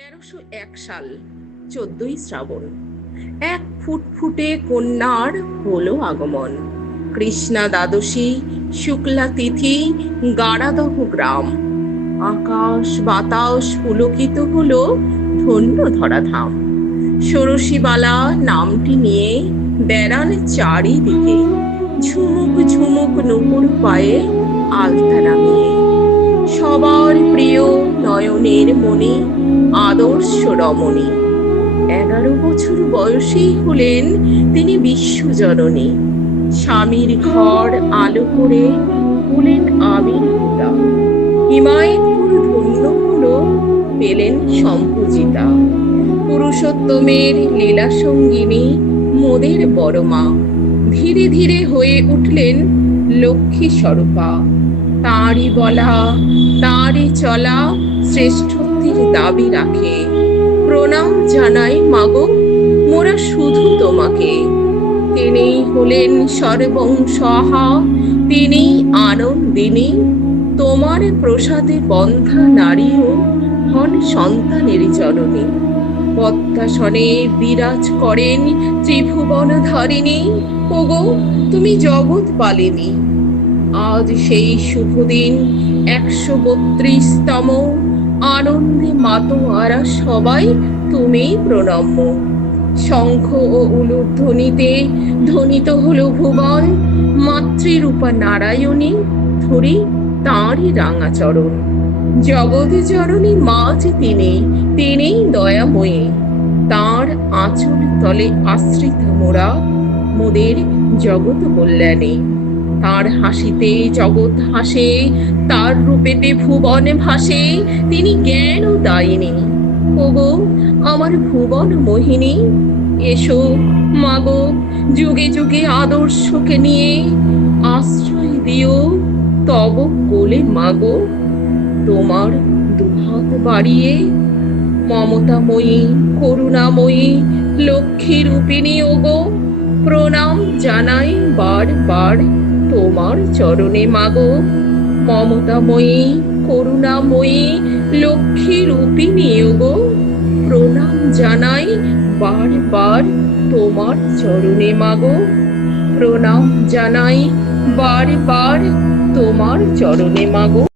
1301 সাল 14ই শ্রাবণ। এক ফুটফুটে কন্যার হলো আগমন। কৃষ্ণা দ্বাদশী, শুক্লা তিথি, গাড়াদহ গ্রাম। আকাশ বাতাস পুলকিত হলো, ধন্য ধরাধাম। ষোড়শীবালা নামটি নিয়ে বেড়ান চারিদিকে, ঝুমুক ঝুমুক নুপুর পায়ে আলতা রাঙিয়ে। সবার প্রিয় নয়নের মণি, আদর্শ রমণী। 11 বছর বয়সেই হলেন তিনি বিশ্বজননী। স্বামীর ঘর আলো করে হলেন আবির্ভূতা। হিমায়তপুর ধন্য হলো, পেলেন সম্পূজিতা। পুরুষোত্তমের লীলা সঙ্গিনী মোদের বড় মা। ধীরে ধীরে হয়ে উঠলেন লক্ষ্মী স্বরূপা। তাঁরই বলা তাঁরই চলা শ্রেষ্ঠত্বের দাবি রাখে। প্রণাম জানাই মাগো, মোরা শুধু তোমাকে। তিনিই হলেন সর্বংসহা, তিনিই আনন্দিনী। তোমার প্রসাদে বন্ধা নারীও হন সন্তানের জননী। পদ্মাসনে বিরাজ করেন ত্রিভুবন ধারিণী। ওগো তুমি জগৎ পালিনী। আজ সেই শুভ দিন, 132তম। আনন্দে মাতোয়ারা সবাই তুমিই প্রণম্য। শঙ্খ ও উলুধ্বনিতে ধ্বনিত হলো ভুবন। মাতৃরূপা নারায়ণী, ধরি তাঁরই রাঙা চরণ। জগৎ জননী মা যে তিনিই দয়াময়ী। তাঁর আঁচল তলে আশ্রিত মোরা, মোদের জগৎ কল্যাণী। তার হাসিতে জগৎ হাসে, তার রূপেতে ভুবন ভাসে। তিনি জ্ঞান দায়িনী। ওগো আমার ভুবন মোহিনী, এসো মাগো, যুগে যুগে আদর্শকে নিয়ে আশ্রয় দিও তব কোলে মাগো। তোমার দুহাত বাড়িয়ে মমতাময়ী করুণাময়ী লক্ষ্মী রূপিণী ওগো, প্রণাম জানাই বারবার তোমার চরণে মাগো। মমতাময়ী করুণাময়ী লক্ষ্মী রূপিণী ওগো, প্রণাম জানাই বারবার তোমার চরণে মাগো। প্রণাম জানাই বারবার তোমার চরণে মাগো।